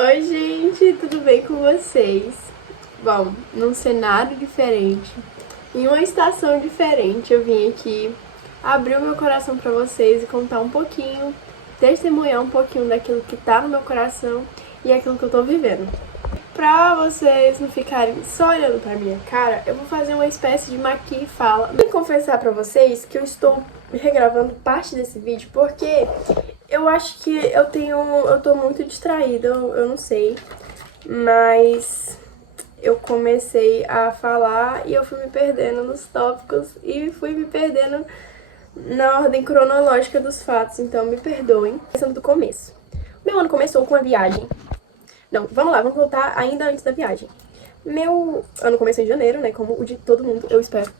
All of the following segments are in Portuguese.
Oi, gente, tudo bem com vocês? Bom, num cenário diferente, em uma estação diferente, eu vim aqui abrir o meu coração pra vocês e contar um pouquinho, testemunhar um pouquinho daquilo que tá no meu coração e aquilo que eu tô vivendo. Pra vocês não ficarem só olhando pra minha cara, eu vou fazer uma espécie de maqui e fala. Vou confessar pra vocês que eu estou regravando parte desse vídeo porque eu acho que eu tô muito distraída, eu não sei, mas eu comecei a falar e eu fui me perdendo nos tópicos e fui me perdendo na ordem cronológica dos fatos, então me perdoem. Começando do começo. Meu ano começou com a viagem. Não, vamos lá, vamos voltar ainda antes da viagem. Meu ano começou em janeiro, né, como o de todo mundo, eu espero.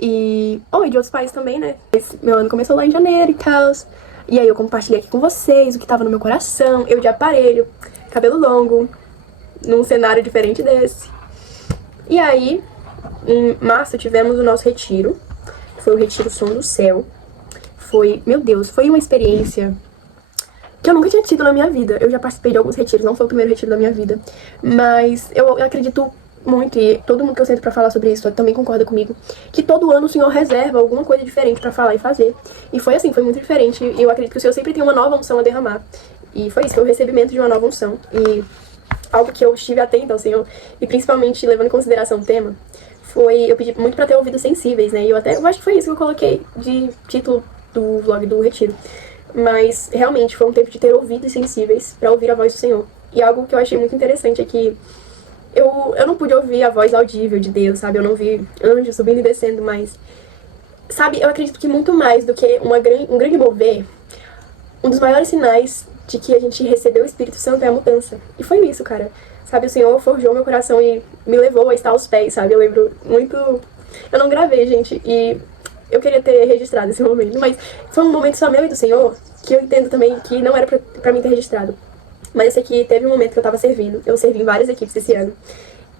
E de outros países também, né. Meu ano começou lá em janeiro e tal. E aí eu compartilhei aqui com vocês o que tava no meu coração, eu de aparelho, cabelo longo, num cenário diferente desse. E aí, em março, tivemos o nosso retiro. Foi o Retiro Som do Céu. Foi, meu Deus, foi uma experiência que eu nunca tinha tido na minha vida. Eu já participei de alguns retiros, não foi o primeiro retiro da minha vida. Mas eu acredito muito, e todo mundo que eu sento pra falar sobre isso também concorda comigo, que todo ano o Senhor reserva alguma coisa diferente pra falar e fazer. E foi assim, foi muito diferente. E eu acredito que o Senhor sempre tem uma nova unção a derramar. E foi isso, foi o recebimento de uma nova unção. E algo que eu estive atenta ao Senhor, e principalmente levando em consideração o tema, foi, eu pedi muito pra ter ouvidos sensíveis, né? E eu acho que foi isso que eu coloquei de título do vlog do retiro. Mas, realmente, foi um tempo de ter ouvidos sensíveis pra ouvir a voz do Senhor. E algo que eu achei muito interessante é que eu não pude ouvir a voz audível de Deus, sabe? Eu não vi anjo subindo e descendo, mas... Sabe, eu acredito que muito mais do que um grande mover, um dos maiores sinais de que a gente recebeu o Espírito Santo é a mudança. E foi isso, cara. Sabe, o Senhor forjou meu coração e me levou a estar aos pés, sabe? Eu lembro muito... Eu não gravei, gente, e... eu queria ter registrado esse momento, mas foi um momento só meu e do Senhor, que eu entendo também que não era pra mim ter registrado. Mas eu sei que teve um momento que eu tava servindo, eu servi em várias equipes esse ano,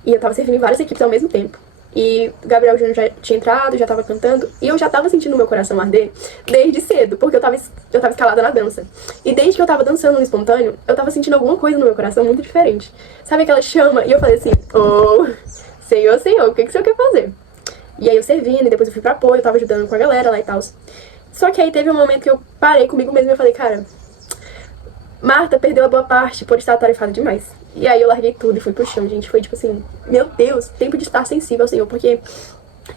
e eu tava servindo em várias equipes ao mesmo tempo. E o Gabriel Júnior já tinha entrado, já tava cantando, e eu já tava sentindo o meu coração arder desde cedo, porque eu tava escalada na dança. E desde que eu tava dançando no espontâneo, eu tava sentindo alguma coisa no meu coração muito diferente. Sabe aquela chama? E eu falei assim, Senhor, Senhor, o que o Senhor quer fazer? E aí eu servindo, e depois eu fui pra apoio, eu tava ajudando com a galera lá e tal. Só que aí teve um momento que eu parei comigo mesma e eu falei, cara, Marta perdeu a boa parte por estar atarefada demais. E aí eu larguei tudo e fui pro chão, gente. Foi tipo assim, meu Deus, tempo de estar sensível ao Senhor. Porque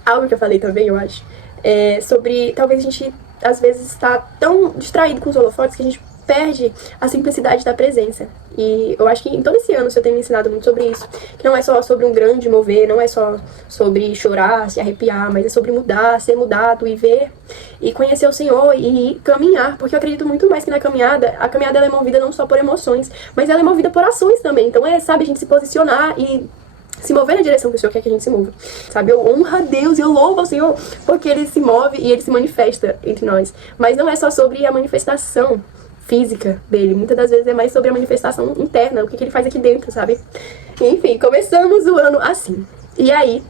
algo que eu falei também, eu acho, é sobre talvez a gente, às vezes, está tão distraído com os holofotes que a gente perde a simplicidade da presença. E eu acho que em todo esse ano o Senhor tem me ensinado muito sobre isso. Que não é só sobre um grande mover, não é só sobre chorar, se arrepiar, mas é sobre mudar, ser mudado e ver e conhecer o Senhor e caminhar. Porque eu acredito muito mais que na caminhada, a caminhada ela é movida não só por emoções, mas ela é movida por ações também. Então sabe, a gente se posicionar e se mover na direção que o Senhor quer que a gente se mova, sabe? Eu honro a Deus e eu louvo ao Senhor porque Ele se move e Ele se manifesta entre nós. Mas não é só sobre a manifestação física dele, muitas das vezes é mais sobre a manifestação interna, o que ele faz aqui dentro, sabe? Enfim, começamos o ano assim. E aí,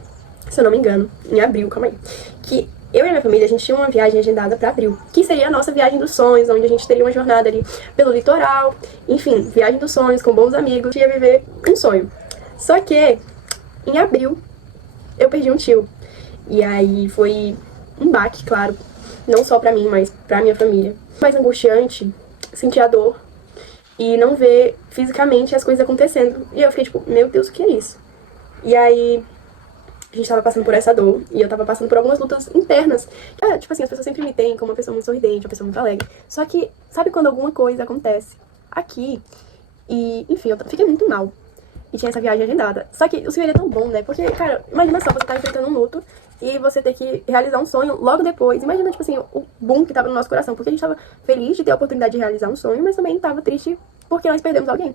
se eu não me engano, em abril, calma aí, que eu e a minha família, a gente tinha uma viagem agendada pra abril, que seria a nossa viagem dos sonhos, onde a gente teria uma jornada ali pelo litoral, enfim, viagem dos sonhos, com bons amigos, ia viver um sonho. Só que, em abril, eu perdi um tio. E aí foi um baque, claro, não só pra mim, mas pra minha família. Mais angustiante, sentir a dor e não ver fisicamente as coisas acontecendo. E eu fiquei tipo, meu Deus, o que é isso? E aí, a gente tava passando por essa dor, e eu tava passando por algumas lutas internas. Tipo assim, as pessoas sempre me têm como uma pessoa muito sorridente, uma pessoa muito alegre. Só que, sabe quando alguma coisa acontece aqui? E, enfim, eu fiquei muito mal. E tinha essa viagem agendada. Só que o Senhor é tão bom, né? Porque, cara, imagina só, você tá enfrentando um luto e você ter que realizar um sonho logo depois. Imagina, tipo assim, o boom que tava no nosso coração. Porque a gente tava feliz de ter a oportunidade de realizar um sonho, mas também tava triste porque nós perdemos alguém.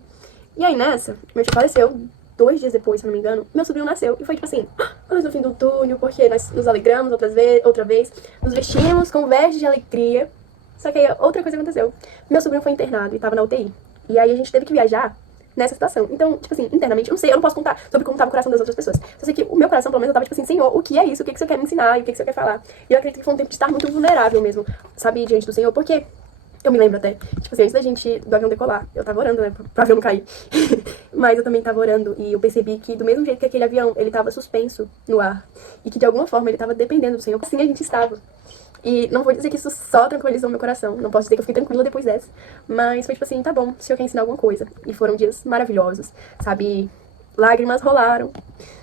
E aí nessa, meu tio faleceu 2 dias depois, se eu não me engano, meu sobrinho nasceu. E foi tipo assim, luz no fim do túnel, porque nós nos alegramos outra vez, nos vestimos com vestes de alegria. Só que aí outra coisa aconteceu. Meu sobrinho foi internado e tava na UTI. E aí a gente teve que viajar nessa situação. Então, tipo assim, internamente, eu não sei, eu não posso contar sobre como tava o coração das outras pessoas. Eu sei que o meu coração, pelo menos, eu tava tipo assim, Senhor, o que é isso? O que você quer me ensinar? E o que você quer falar? E eu acredito que foi um tempo de estar muito vulnerável mesmo, sabe, diante do Senhor, porque Eu me lembro até, tipo assim, antes da gente, do avião decolar, eu tava orando, né, pro avião não cair. Mas eu também tava orando e eu percebi que do mesmo jeito que aquele avião, ele tava suspenso no ar. E que de alguma forma ele tava dependendo do Senhor, assim a gente estava. E não vou dizer que isso só tranquilizou meu coração, não posso dizer que eu fiquei tranquila depois dessa. Mas foi tipo assim, tá bom, o Senhor quer ensinar alguma coisa. E foram dias maravilhosos, sabe? Lágrimas rolaram,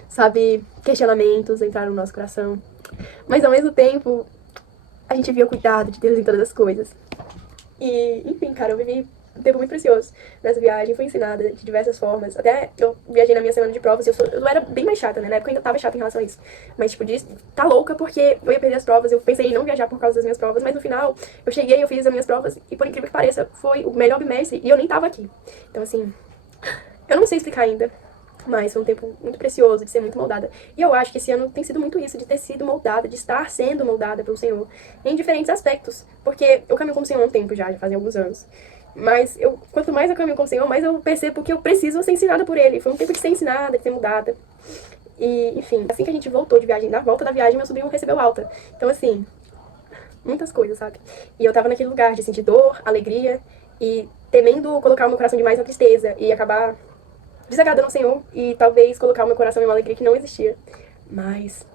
sabe? Questionamentos entraram no nosso coração. Mas ao mesmo tempo, a gente viu o cuidado de Deus em todas as coisas. E, enfim, cara, eu vivi um tempo muito precioso nessa viagem, fui ensinada de diversas formas. Até eu viajei na minha semana de provas e eu era bem mais chata, né? Na época eu ainda tava chata em relação a isso. Mas, tipo, de tá louca porque eu ia perder as provas. Eu pensei em não viajar por causa das minhas provas, mas no final eu cheguei, eu fiz as minhas provas e, por incrível que pareça, foi o melhor bimestre e eu nem tava aqui. Então, assim, eu não sei explicar ainda. Mas foi um tempo muito precioso, de ser muito moldada. E eu acho que esse ano tem sido muito isso, de ter sido moldada, de estar sendo moldada pelo Senhor, em diferentes aspectos. Porque eu caminho com o Senhor há um tempo já fazem alguns anos. Mas quanto mais eu caminho com o Senhor, mais eu percebo que eu preciso ser ensinada por Ele. Foi um tempo de ser ensinada, de ser mudada. E, enfim, assim que a gente voltou de viagem, na volta da viagem, meu sobrinho recebeu alta. Então, assim, muitas coisas, sabe? E eu tava naquele lugar de sentir dor, alegria e temendo colocar o meu coração demais na tristeza e acabar desagradando ao Senhor e talvez colocar o meu coração em uma alegria que não existia. Mas,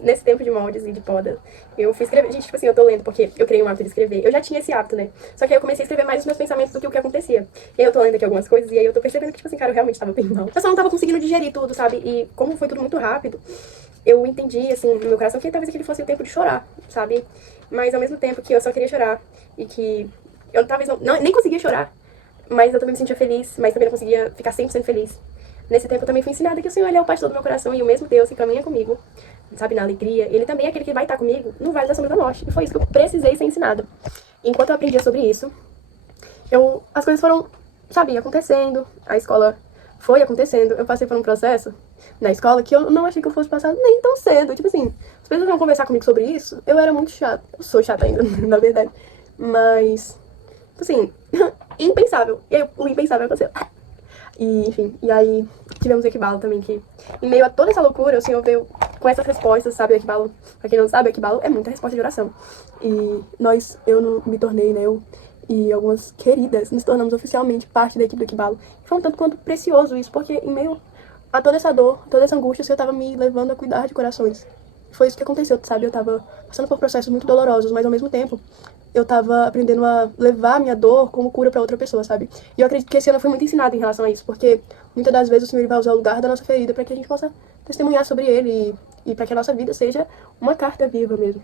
nesse tempo de moldes e de poda, eu fui escrever. Gente, tipo assim, eu tô lendo porque eu criei um hábito de escrever. Eu já tinha esse hábito, né? Só que aí eu comecei a escrever mais os meus pensamentos do que o que acontecia. E aí eu tô lendo aqui algumas coisas e aí eu tô percebendo que, tipo assim, cara, eu realmente tava bem mal. Eu só não tava conseguindo digerir tudo, sabe? E como foi tudo muito rápido, eu entendi, assim, no meu coração que talvez aquele fosse o tempo de chorar, sabe? Mas ao mesmo tempo que eu só queria chorar e que eu talvez nem conseguia chorar, mas eu também me sentia feliz, mas também não conseguia ficar 100% feliz. Nesse tempo eu também fui ensinada que o Senhor ele é o pastor do meu coração e o mesmo Deus que caminha comigo, sabe, na alegria, ele também é aquele que vai estar comigo no vale da sombra da morte. E foi isso que eu precisei ser ensinada. Enquanto eu aprendia sobre isso, as coisas foram, sabe, acontecendo, a escola foi acontecendo, eu passei por um processo na escola que eu não achei que eu fosse passar nem tão cedo. Tipo assim, as pessoas vão conversar comigo sobre isso, eu era muito chata. Eu sou chata ainda, na verdade. Mas, assim, impensável. E aí o impensável aconteceu. E, enfim, e aí tivemos o Equibalo também, que em meio a toda essa loucura, o Senhor veio com essas respostas, sabe? O Equibalo, pra quem não sabe, o Equibalo é muita resposta de oração. E eu não me tornei, né? Eu e algumas queridas nos tornamos oficialmente parte da equipe do Equibalo. E foi um tanto quanto precioso isso, porque em meio a toda essa dor, toda essa angústia, o Senhor tava me levando a cuidar de corações. Foi isso que aconteceu, sabe? Eu tava passando por processos muito dolorosos, mas ao mesmo tempo eu tava aprendendo a levar a minha dor como cura pra outra pessoa, sabe? E eu acredito que esse ano eu fui muito ensinada em relação a isso, porque muitas das vezes o Senhor vai usar o lugar da nossa ferida pra que a gente possa testemunhar sobre ele e pra que a nossa vida seja uma carta viva mesmo.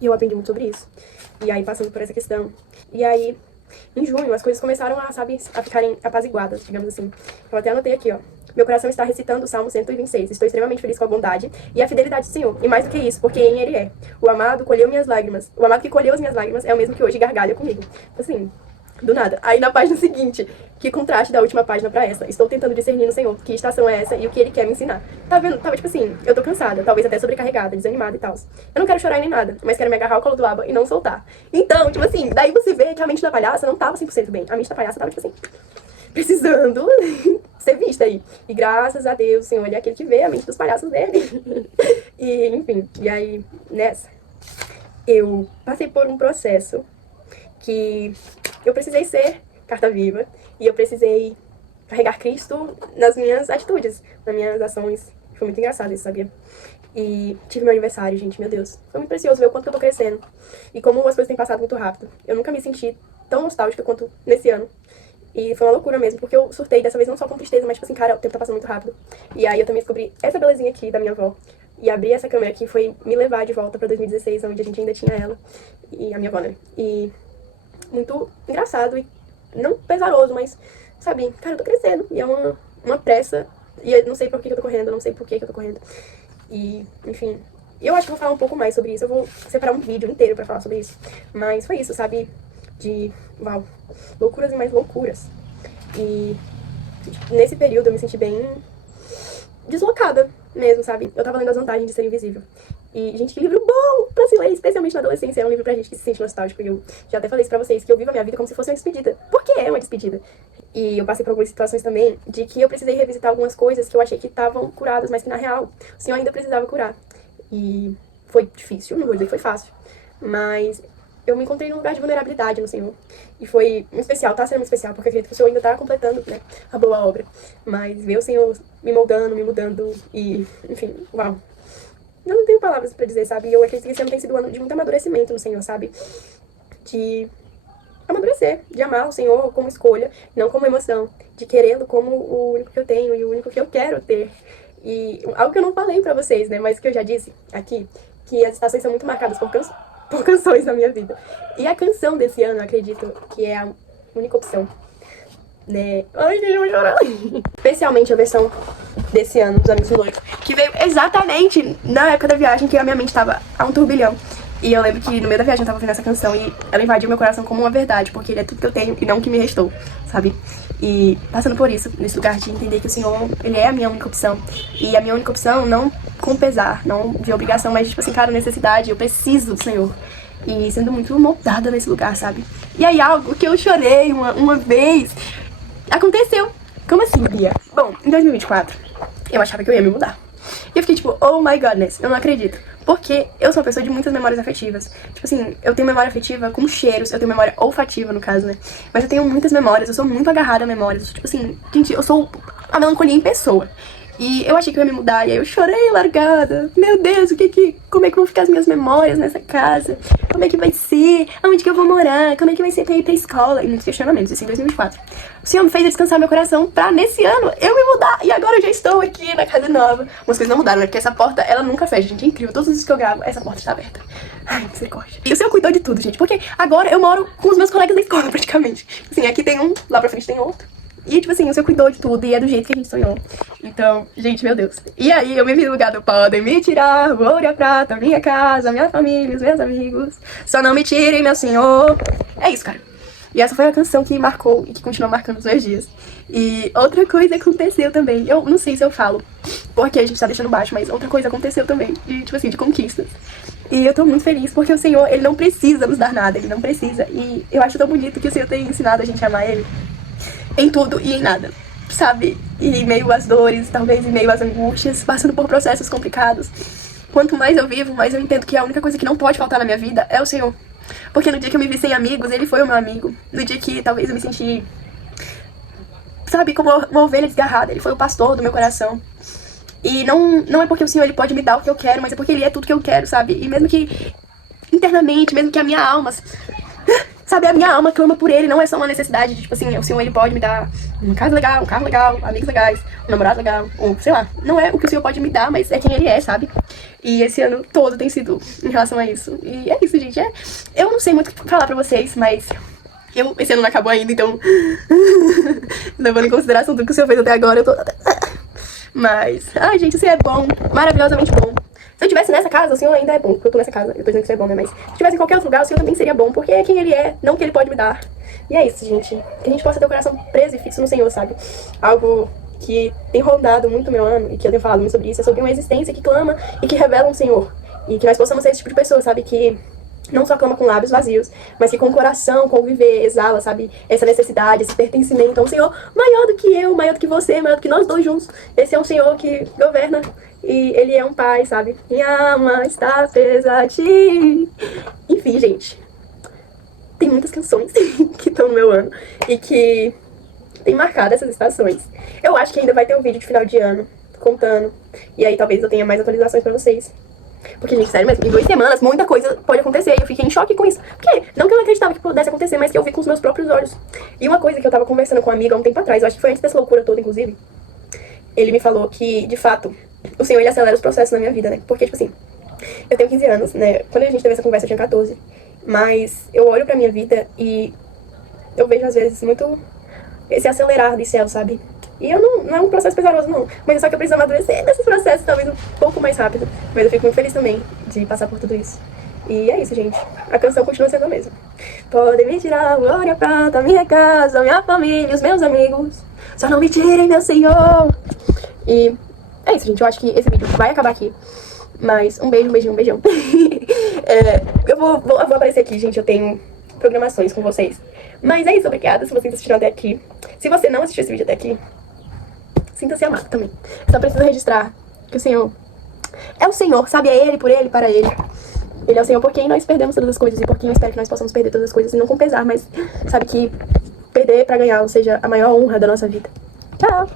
E eu aprendi muito sobre isso. E aí, passando por essa questão. E aí, em junho, as coisas começaram a, sabe, a ficarem apaziguadas, digamos assim. Eu até anotei aqui, ó. Meu coração está recitando o Salmo 126. Estou extremamente feliz com a bondade e a fidelidade do Senhor. E mais do que isso, porque em Ele é. O amado colheu minhas lágrimas. O amado que colheu as minhas lágrimas é o mesmo que hoje gargalha comigo. Assim, do nada. Aí na página seguinte, que contraste da última página pra essa. Estou tentando discernir no Senhor que estação é essa e o que Ele quer me ensinar. Tá vendo? Tava tipo assim, eu tô cansada, talvez até sobrecarregada, desanimada e tal. Eu não quero chorar nem nada, mas quero me agarrar ao colo do Abba e não soltar. Então, tipo assim, daí você vê que a mente da palhaça não tava 100% bem. A mente da palhaça tava tipo assim, precisando ser vista aí. E graças a Deus, o Senhor, ele é aquele que vê a mente dos palhaços dele. E, enfim, e aí, nessa, eu passei por um processo que eu precisei ser carta viva e eu precisei carregar Cristo nas minhas atitudes, nas minhas ações. Foi muito engraçado isso, sabia? E tive meu aniversário, gente, meu Deus. Foi muito precioso ver o quanto que eu tô crescendo. E como as coisas têm passado muito rápido. Eu nunca me senti tão nostálgica quanto nesse ano. E foi uma loucura mesmo, porque eu surtei dessa vez não só com tristeza, mas tipo assim, cara, o tempo tá passando muito rápido. E aí eu também descobri essa belezinha aqui da minha avó. E abrir essa câmera aqui foi me levar de volta pra 2016, onde a gente ainda tinha ela. E a minha avó, né? E muito engraçado e não pesaroso, mas, sabe, cara, eu tô crescendo. E é uma pressa. E eu não sei por que eu tô correndo, eu não sei por que eu tô correndo. E, enfim, eu acho que eu vou falar um pouco mais sobre isso. Eu vou separar um vídeo inteiro pra falar sobre isso. Mas foi isso, sabe? Uau, loucuras e mais loucuras. E nesse período eu me senti bem deslocada mesmo, sabe? Eu tava lendo As Vantagens de Ser Invisível. E, gente, que livro bom pra se ler, especialmente na adolescência. É um livro pra gente que se sente nostálgico. E eu já até falei isso pra vocês, que eu vivo a minha vida como se fosse uma despedida. Porque é uma despedida. E eu passei por algumas situações também de que eu precisei revisitar algumas coisas que eu achei que estavam curadas, mas que na real o Senhor ainda precisava curar. E foi difícil, não vou dizer que foi fácil. Mas eu me encontrei num lugar de vulnerabilidade no Senhor. E foi muito especial, tá sendo muito especial, porque acredito que o Senhor ainda tá completando, né, a boa obra. Mas ver o Senhor me moldando, me mudando e, enfim, uau. Eu não tenho palavras pra dizer, sabe? E eu acredito que esse ano tem sido um ano de muito amadurecimento no Senhor, sabe? De amadurecer, de amar o Senhor como escolha, não como emoção, de querê-lo como o único que eu tenho e o único que eu quero ter. E algo que eu não falei pra vocês, né, mas que eu já disse aqui, que as estações são muito marcadas por canções na minha vida. E a canção desse ano, eu acredito que é a única opção, né? Ai, gente, eu vou chorar. Especialmente a versão desse ano, dos Amigos do Noivo, que veio exatamente na época da viagem que a minha mente tava a um turbilhão. E eu lembro que no meio da viagem eu tava ouvindo essa canção e ela invadiu meu coração como uma verdade, porque ele é tudo que eu tenho e não o que me restou, sabe? E passando por isso, nesse lugar de entender que o Senhor, Ele é a minha única opção. E a minha única opção, não com pesar, não de obrigação, mas tipo assim, cara, necessidade, eu preciso do Senhor. E sendo muito moldada nesse lugar, sabe? E aí algo que eu chorei uma vez aconteceu. Como assim, Bia? Bom, em 2024, eu achava que eu ia me mudar. E eu fiquei tipo, oh my godness, eu não acredito. Porque eu sou uma pessoa de muitas memórias afetivas. Tipo assim, eu tenho memória afetiva com cheiros, eu tenho memória olfativa, no caso, né? Mas eu tenho muitas memórias, eu sou muito agarrada a memórias. Tipo assim, gente, eu sou a melancolia em pessoa. E eu achei que eu ia me mudar, e aí eu chorei largada. Meu Deus, como é que vão ficar as minhas memórias nessa casa? Como é que vai ser? Aonde que eu vou morar? Como é que vai ser pra ir pra escola? E muitos questionamentos, isso em 2024. O Senhor me fez descansar meu coração pra, nesse ano, eu me mudar. E agora eu já estou aqui na casa nova. Umas coisas não mudaram, né? Porque essa porta, ela nunca fecha, gente. É incrível. Todos os dias que eu gravo, essa porta está aberta. Ai, misericórdia. E o Senhor cuidou de tudo, gente. Porque agora eu moro com os meus colegas da escola, praticamente. Assim, aqui tem um, lá pra frente tem outro. E, tipo assim, o Senhor cuidou de tudo e é do jeito que a gente sonhou. Então, gente, meu Deus. E aí, eu me vi no lugar do podem me tirar o ouro e a prata, minha casa, minha família, os meus amigos. Só não me tirem, meu Senhor. É isso, cara. E essa foi a canção que marcou e que continua marcando os meus dias. E outra coisa aconteceu também. Eu não sei se eu falo, porque a gente tá deixando baixo, mas outra coisa aconteceu também. De, tipo assim, de conquistas. E eu tô muito feliz porque o Senhor, Ele não precisa nos dar nada. Ele não precisa. E eu acho tão bonito que o Senhor tem ensinado a gente a amar Ele. Em tudo e em nada, sabe? E em meio às dores, talvez em meio às angústias, passando por processos complicados. Quanto mais eu vivo, mais eu entendo que a única coisa que não pode faltar na minha vida é o Senhor. Porque no dia que eu me vi sem amigos, Ele foi o meu amigo. No dia que talvez eu me senti, sabe, como uma ovelha desgarrada, Ele foi o pastor do meu coração. E não é porque o Senhor, Ele pode me dar o que eu quero, mas é porque Ele é tudo que eu quero, sabe? E mesmo que internamente, mesmo que a minha alma... Sabe, a minha alma clama por Ele, não é só uma necessidade de, tipo assim, o Senhor, Ele pode me dar uma casa legal, um carro legal, amigos legais, um namorado legal, ou sei lá. Não é o que o Senhor pode me dar, mas é quem Ele é, sabe? E esse ano todo tem sido em relação a isso. E é isso, gente. Eu não sei muito o que falar pra vocês, mas esse ano não acabou ainda, então... levando em consideração tudo que o Senhor fez até agora, eu tô... Mas, ai, gente, isso é bom, maravilhosamente bom. Se eu estivesse nessa casa, o Senhor ainda é bom, porque eu tô nessa casa, eu tô dizendo que isso é bom, né? Mas se eu estivesse em qualquer outro lugar, o Senhor também seria bom, porque é quem Ele é, não o que Ele pode me dar. E é isso, gente. Que a gente possa ter o coração preso e fixo no Senhor, sabe? Algo que tem rondado muito meu ano, e que eu tenho falado muito sobre isso, é sobre uma existência que clama e que revela um Senhor. E que nós possamos ser esse tipo de pessoa, sabe? Que não só clama com lábios vazios, mas que com o coração, com o viver, exala, sabe? Essa necessidade, esse pertencimento a um Senhor maior do que eu, maior do que você, maior do que nós dois juntos. Esse é um Senhor que governa e Ele é um pai, sabe? Minha alma está presa a ti. Enfim, gente. Tem muitas canções que estão no meu ano e que tem marcado essas estações. Eu acho que ainda vai ter um vídeo de final de ano contando. E aí talvez eu tenha mais atualizações pra vocês. Porque, gente, sério mesmo, em 2 semanas muita coisa pode acontecer e eu fiquei em choque com isso. Porque, não que eu não acreditava que pudesse acontecer, mas que eu vi com os meus próprios olhos. E uma coisa que eu tava conversando com uma amiga há um tempo atrás, eu acho que foi antes dessa loucura toda, inclusive, ele me falou que, de fato, o Senhor, Ele acelera os processos na minha vida, né? Porque, tipo assim, eu tenho 15 anos, né? Quando a gente teve essa conversa eu tinha 14. Mas eu olho pra minha vida e eu vejo, às vezes, muito esse acelerar do céu, sabe? E eu não é um processo pesaroso, não. Mas é só que eu preciso amadurecer nesses processos, talvez um pouco mais rápido. Mas eu fico muito feliz também de passar por tudo isso. E é isso, gente. A canção continua sendo a mesma. Podem me tirar o ouro e a prata, minha casa, minha família, os meus amigos. Só não me tirem, meu Senhor. E é isso, gente. Eu acho que esse vídeo vai acabar aqui. Mas um beijo, um beijinho, um beijão. Eu vou aparecer aqui, gente. Eu tenho programações com vocês. Mas é isso, obrigada se vocês assistiram até aqui. Se você não assistiu esse vídeo até aqui, sinta-se amado também. Só preciso registrar que o Senhor é o Senhor, sabe? É Ele, por Ele, para Ele. Ele é o Senhor por quem nós perdemos todas as coisas e por quem eu espero que nós possamos perder todas as coisas e não com pesar, mas sabe que perder pra ganhar seja a maior honra da nossa vida. Tchau!